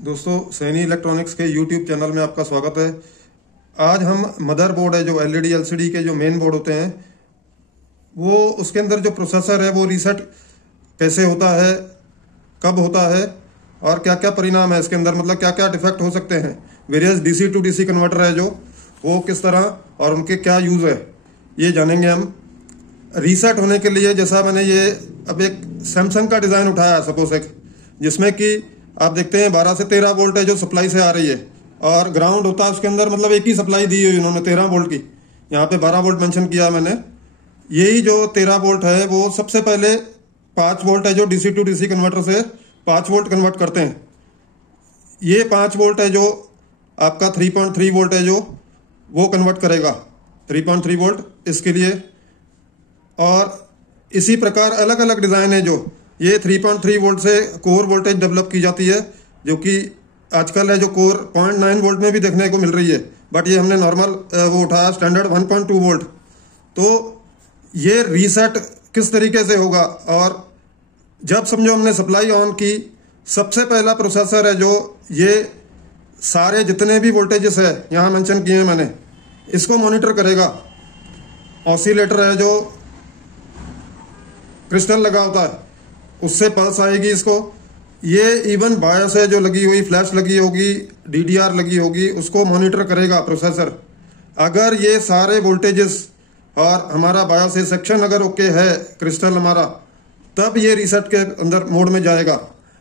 दोस्तों सैनी इलेक्ट्रॉनिक्स के YouTube channel में आपका स्वागत है। आज हम मदरबोर्ड है जो एलईडी एलसीडी के जो मेन बोर्ड होते हैं वो उसके अंदर जो प्रोसेसर है वो रीसेट कैसे होता है, कब होता है और क्या क्या परिणाम है इसके अंदर, मतलब क्या क्या डिफेक्ट हो सकते हैं। Various DC to DC converter है जो वो किस तरह और उनके क्या यूज़ है ये जानेंगे हम। रीसेट होने के लिए जैसा मैंने ये अब एक सैमसंग का डिज़ाइन उठाया है सपोज एक, जिसमें कि आप देखते हैं 12 से 13 वोल्ट है जो सप्लाई से आ रही है और ग्राउंड होता है उसके अंदर, मतलब एक ही सप्लाई दी हुई उन्होंने 13 वोल्ट की। यहाँ पे 12 वोल्ट मेंशन किया मैंने। यही जो 13 वोल्ट है वो सबसे पहले 5 वोल्ट है जो डीसी टू डीसी कन्वर्टर से 5 वोल्ट कन्वर्ट करते हैं। ये 5 वोल्ट है जो आपका 3.3 वोल्ट है जो वो कन्वर्ट करेगा 3.3 वोल्ट इसके लिए। और इसी प्रकार अलग अलग डिज़ाइन है जो ये 3.3 वोल्ट से कोर वोल्टेज डेवलप की जाती है, जो कि आजकल है जो कोर 0.9 वोल्ट में भी देखने को मिल रही है, बट ये हमने नॉर्मल वो उठाया स्टैंडर्ड 1.2 वोल्ट। तो ये रीसेट किस तरीके से होगा, और जब समझो हमने सप्लाई ऑन की, सबसे पहला प्रोसेसर है जो ये सारे जितने भी वोल्टेजेस है यहाँ मेंशन किए हैं मैंने, इसको मॉनिटर करेगा। ऑसिलेटर है जो क्रिस्टल लगा होता है उससे पल्स आएगी इसको। ये इवन बायस है जो लगी हुई, फ्लैश लगी होगी, डीडीआर लगी होगी, उसको मॉनिटर करेगा प्रोसेसर। अगर ये सारे वोल्टेजेस और हमारा बायस सेक्शन अगर ओके है क्रिस्टल हमारा, तब ये रीसेट के अंदर मोड में जाएगा।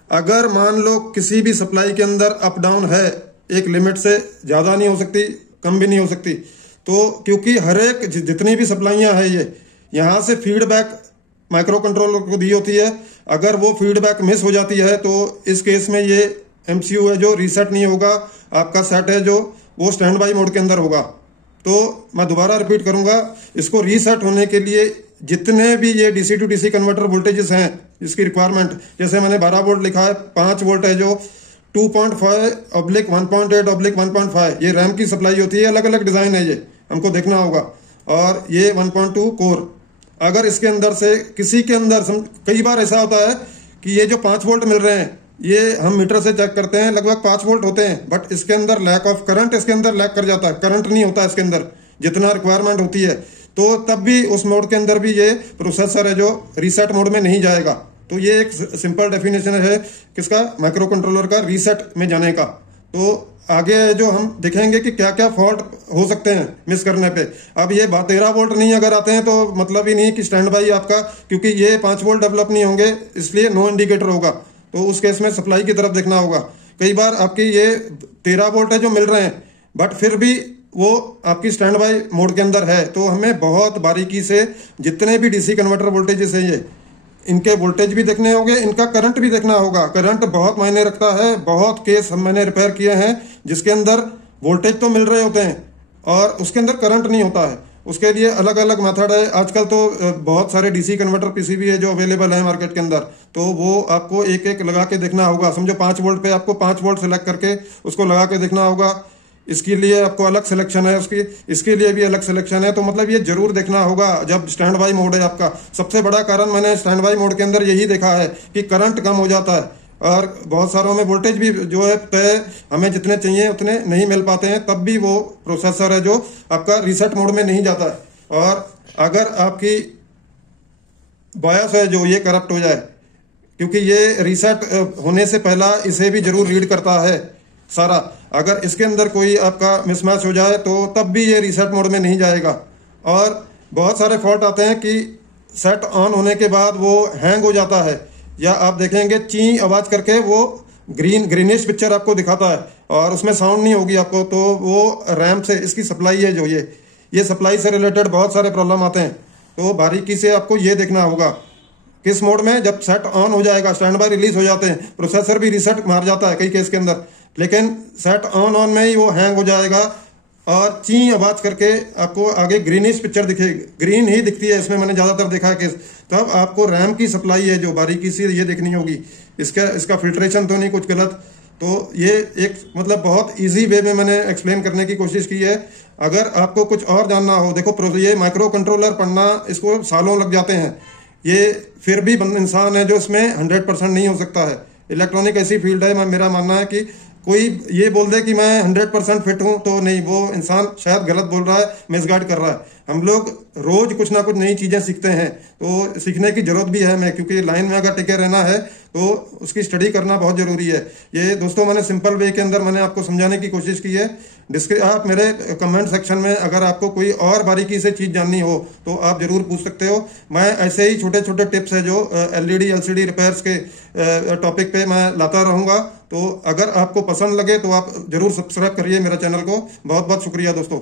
अगर मान लो किसी भी सप्लाई के अंदर अप डाउन है, एक लिमिट से ज़्यादा नहीं हो सकती, कम भी नहीं हो सकती, तो क्योंकि हर एक जितनी भी सप्लाइयाँ हैं ये यहाँ से फीडबैक माइक्रो कंट्रोलर को दी होती है। अगर वो फीडबैक मिस हो जाती है तो इस केस में ये एमसीयू है जो रीसेट नहीं होगा, आपका सेट है जो वो स्टैंड बाई मोड के अंदर होगा। तो मैं दोबारा रिपीट करूंगा, इसको रीसेट होने के लिए जितने भी ये DC to DC converter voltages हैं इसकी रिक्वायरमेंट, जैसे मैंने 12 वोल्ट लिखा है, 5 वोल्ट है जो 2.5/1.8/1.5 ये रैम की सप्लाई होती है। अलग अलग डिजाइन है ये, हमको देखना होगा। और ये 1.2 कोर। अगर इसके अंदर से किसी के अंदर कई बार ऐसा होता है कि ये जो 5 वोल्ट मिल रहे हैं ये हम मीटर से चेक करते हैं, लगभग 5 वोल्ट होते हैं, बट इसके अंदर लैक ऑफ करंट, इसके अंदर लैक कर जाता है, करंट नहीं होता इसके अंदर जितना रिक्वायरमेंट होती है। तो तब भी उस मोड के अंदर भी ये प्रोसेसर है जो रीसेट मोड में नहीं जाएगा। तो ये एक सिंपल डेफिनेशन है किसका, माइक्रो कंट्रोलर का रीसेट में जाने का। तो आगे जो हम देखेंगे कि क्या क्या फॉल्ट हो सकते हैं मिस करने पे। अब ये 13 वोल्ट नहीं अगर आते हैं तो मतलब ही नहीं कि स्टैंड बाई आपका, क्योंकि ये 5 वोल्ट डेवलप नहीं होंगे इसलिए नो इंडिकेटर होगा। तो उस केस में सप्लाई की तरफ देखना होगा। कई बार आपकी ये 13 वोल्ट है जो मिल रहे हैं, बट फिर भी वो आपकी स्टैंड बाई मोड के अंदर है। तो हमें बहुत बारीकी से जितने भी डीसी कन्वर्टर वोल्टेजेस है ये, इनके वोल्टेज भी देखने होंगे, इनका करंट भी देखना होगा। करंट बहुत मायने रखता है। बहुत केस मैंने रिपेयर किए हैं जिसके अंदर वोल्टेज तो मिल रहे होते हैं और उसके अंदर करंट नहीं होता है। उसके लिए अलग अलग मेथड है। आजकल तो बहुत सारे डीसी कन्वर्टर पीसीबी है जो अवेलेबल है मार्केट के अंदर, तो वो आपको एक एक लगा के देखना होगा। समझो 5 वोल्ट पे आपको 5 वोल्ट सेलेक्ट करके उसको लगा के देखना होगा। इसके लिए आपको अलग सिलेक्शन है उसकी, इसके लिए भी अलग सिलेक्शन है। तो मतलब ये जरूर देखना होगा जब स्टैंड बाई मोड है आपका। सबसे बड़ा कारण मैंने स्टैंड बाई मोड के अंदर यही देखा है कि करंट कम हो जाता है और बहुत सारों में वोल्टेज भी जो है तय हमें जितने चाहिए उतने नहीं मिल पाते हैं, तब भी वो प्रोसेसर है जो आपका रीसेट मोड में नहीं जाता है। और अगर आपकी बायस है जो ये करप्ट हो जाए, क्योंकि ये रीसेट होने से पहला इसे भी जरूर रीड करता है सारा, अगर इसके अंदर कोई आपका मिसमैच हो जाए तो तब भी ये रीसेट मोड में नहीं जाएगा। और बहुत सारे फॉल्ट आते हैं कि सेट ऑन होने के बाद वो हैंग हो जाता है, या आप देखेंगे ची आवाज करके वो ग्रीनिश पिक्चर आपको दिखाता है और उसमें साउंड नहीं होगी आपको। तो वो रैम से इसकी सप्लाई है जो ये सप्लाई से रिलेटेड बहुत सारे प्रॉब्लम आते हैं। तो बारीकी से आपको ये देखना होगा किस मोड में, जब सेट ऑन हो जाएगा, स्टैंड बाय रिलीज हो जाते हैं, प्रोसेसर भी रीसेट मार जाता है कई केस के अंदर, लेकिन सेट ऑन में ही वो हैंग हो जाएगा और ची आवाज करके आपको आगे ग्रीनिश पिक्चर दिखेगी, ग्रीन ही दिखती है इसमें, मैंने ज्यादातर देखा है केस। तब आपको रैम की सप्लाई है जो बारीकी से ये देखनी होगी, इसका फिल्ट्रेशन तो नहीं कुछ गलत। तो ये एक मतलब बहुत इजी वे में मैंने एक्सप्लेन करने की कोशिश की है। अगर आपको कुछ और जानना हो, देखो ये माइक्रो कंट्रोलर पढ़ना इसको सालों लग जाते हैं, ये फिर भी इंसान है जो इसमें 100% नहीं हो सकता है। इलेक्ट्रॉनिक ऐसी फील्ड है, मेरा मानना है कि कोई ये बोल दे कि मैं 100% फिट हूं, तो नहीं, वो इंसान शायद गलत बोल रहा है, मिसगाइड कर रहा है। हम लोग रोज कुछ ना कुछ नई चीजें सीखते हैं, तो सीखने की जरूरत भी है हमें, क्योंकि लाइन में अगर टिके रहना है तो उसकी स्टडी करना बहुत जरूरी है। ये दोस्तों मैंने सिंपल वे के अंदर मैंने आपको समझाने की कोशिश की है। आप मेरे कमेंट सेक्शन में अगर आपको कोई और बारीकी से चीज जाननी हो तो आप जरूर पूछ सकते हो। मैं ऐसे ही छोटे छोटे टिप्स है जो एलईडी एलसीडी रिपेयर्स के टॉपिक पे मैं लाता रहूंगा। तो अगर आपको पसंद लगे तो आप जरूर सब्सक्राइब करिए मेरे चैनल को। बहुत बहुत शुक्रिया दोस्तों।